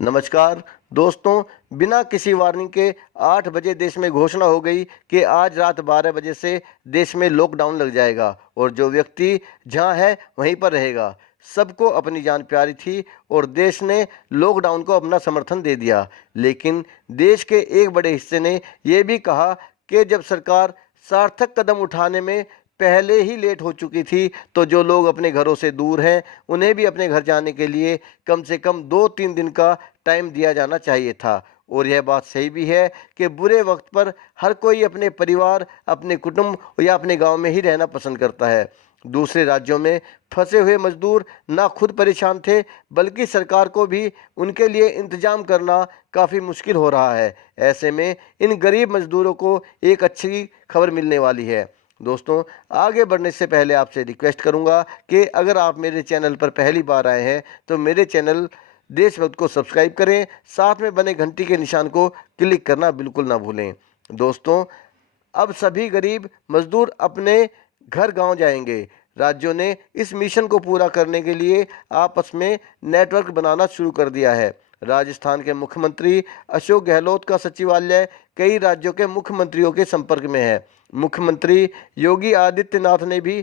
नमस्कार दोस्तों, बिना किसी वार्निंग के 8 बजे देश में घोषणा हो गई कि आज रात 12 बजे से देश में लॉकडाउन लग जाएगा और जो व्यक्ति जहां है वहीं पर रहेगा। सबको अपनी जान प्यारी थी और देश ने लॉकडाउन को अपना समर्थन दे दिया। लेकिन देश के एक बड़े हिस्से ने यह भी कहा कि जब सरकार सार्थक कदम उठाने में पहले ही लेट हो चुकी थी, तो जो लोग अपने घरों से दूर हैं उन्हें भी अपने घर जाने के लिए कम से कम 2-3 दिन का टाइम दिया जाना चाहिए था। और यह बात सही भी है कि बुरे वक्त पर हर कोई अपने परिवार, अपने कुटुंब या अपने गांव में ही रहना पसंद करता है। दूसरे राज्यों में फंसे हुए मजदूर ना खुद परेशान थे, बल्कि सरकार को भी उनके लिए इंतजाम करना काफ़ी मुश्किल हो रहा है। ऐसे में इन गरीब मजदूरों को एक अच्छी खबर मिलने वाली है। दोस्तों, आगे बढ़ने से पहले आपसे रिक्वेस्ट करूंगा कि अगर आप मेरे चैनल पर पहली बार आए हैं तो मेरे चैनल देशभक्त को सब्सक्राइब करें, साथ में बने घंटी के निशान को क्लिक करना बिल्कुल ना भूलें। दोस्तों, अब सभी गरीब मजदूर अपने घर गांव जाएंगे। राज्यों ने इस मिशन को पूरा करने के लिए आपस में नेटवर्क बनाना शुरू कर दिया है। राजस्थान के मुख्यमंत्री अशोक गहलोत का सचिवालय कई राज्यों के मुख्यमंत्रियों के संपर्क में है। मुख्यमंत्री योगी आदित्यनाथ ने भी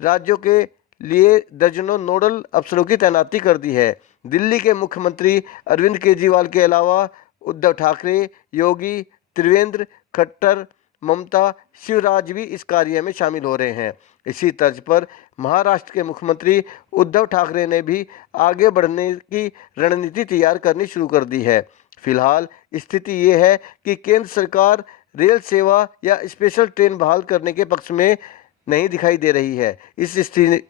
राज्यों के लिए दर्जनों नोडल अफसरों की तैनाती कर दी है। दिल्ली के मुख्यमंत्री अरविंद केजरीवाल के अलावा उद्धव ठाकरे, योगी, त्रिवेंद्र खट्टर, ममता, शिवराज भी इस कार्य में शामिल हो रहे हैं। इसी तर्ज पर महाराष्ट्र के मुख्यमंत्री उद्धव ठाकरे ने भी आगे बढ़ने की रणनीति तैयार करनी शुरू कर दी है। फिलहाल स्थिति ये है कि केंद्र सरकार रेल सेवा या स्पेशल ट्रेन बहाल करने के पक्ष में नहीं दिखाई दे रही है। इस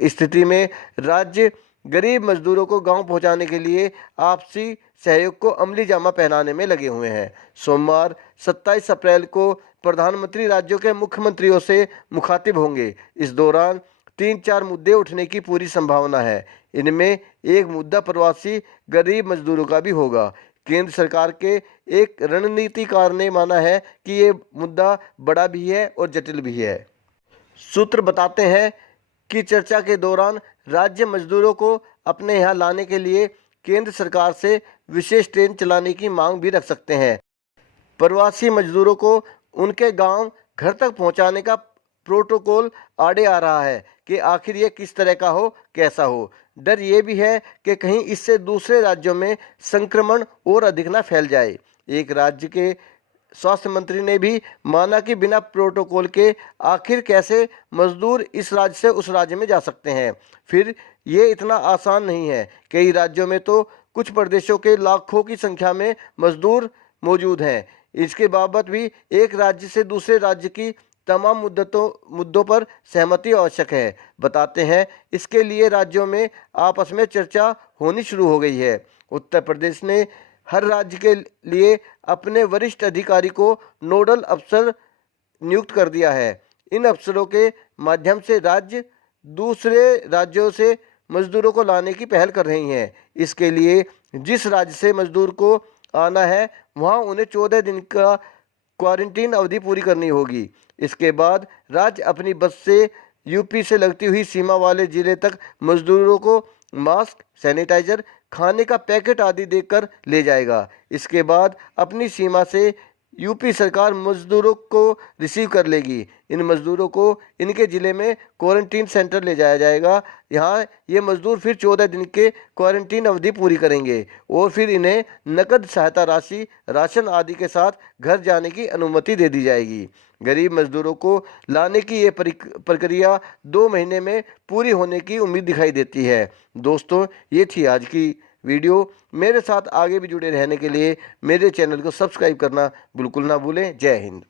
स्थिति में राज्य गरीब मजदूरों को गांव पहुंचाने के लिए आपसी सहयोग को अमली जामा पहनाने में लगे हुए हैं। सोमवार 27 अप्रैल को प्रधानमंत्री राज्यों के मुख्यमंत्रियों से मुखातिब होंगे। इस दौरान 3-4 मुद्दे उठने की पूरी संभावना है। इनमें एक मुद्दा प्रवासी गरीब मजदूरों का भी होगा। केंद्र सरकार के एक रणनीतिकार ने माना है कि ये मुद्दा बड़ा भी है और जटिल भी है। सूत्र बताते हैं कि चर्चा के दौरान राज्य मजदूरों को अपने यहाँ लाने के लिए केंद्र सरकार से विशेष ट्रेन चलाने की मांग भी रख सकते हैं। प्रवासी मजदूरों को उनके गांव घर तक पहुंचाने का प्रोटोकॉल आड़े आ रहा है कि आखिर ये किस तरह का हो, कैसा हो। डर ये भी है कि कहीं इससे दूसरे राज्यों में संक्रमण और अधिक ना फैल जाए। एक राज्य के स्वास्थ्य मंत्री ने भी माना कि बिना प्रोटोकॉल के आखिर कैसे मजदूर इस राज्य से उस राज्य में जा सकते हैं। फिर ये इतना आसान नहीं है। कई राज्यों में तो कुछ प्रदेशों के लाखों की संख्या में मजदूर मौजूद हैं। इसके बाबत भी एक राज्य से दूसरे राज्य की तमाम मुद्दों पर सहमति आवश्यक है। बताते हैं, इसके लिए राज्यों में आपस में चर्चा होनी शुरू हो गई है। उत्तर प्रदेश ने हर राज्य के लिए अपने वरिष्ठ अधिकारी को नोडल अफसर नियुक्त कर दिया है। इन अफसरों के माध्यम से राज्य दूसरे राज्यों से मजदूरों को लाने की पहल कर रही हैं। इसके लिए जिस राज्य से मजदूर को आना है वहां उन्हें 14 दिन का क्वारंटीन अवधि पूरी करनी होगी। इसके बाद राज्य अपनी बस से यूपी से लगती हुई सीमा वाले जिले तक मजदूरों को मास्क, सैनिटाइजर, खाने का पैकेट आदि देकर ले जाएगा। इसके बाद अपनी सीमा से यूपी सरकार मजदूरों को रिसीव कर लेगी। इन मजदूरों को इनके ज़िले में क्वारंटीन सेंटर ले जाया जाएगा। यहाँ ये मजदूर फिर 14 दिन के क्वारंटीन अवधि पूरी करेंगे और फिर इन्हें नकद सहायता राशि, राशन आदि के साथ घर जाने की अनुमति दे दी जाएगी। गरीब मजदूरों को लाने की ये प्रक्रिया 2 महीने में पूरी होने की उम्मीद दिखाई देती है। दोस्तों, ये थी आज की वीडियो। मेरे साथ आगे भी जुड़े रहने के लिए मेरे चैनल को सब्सक्राइब करना बिल्कुल ना भूलें। जय हिंद।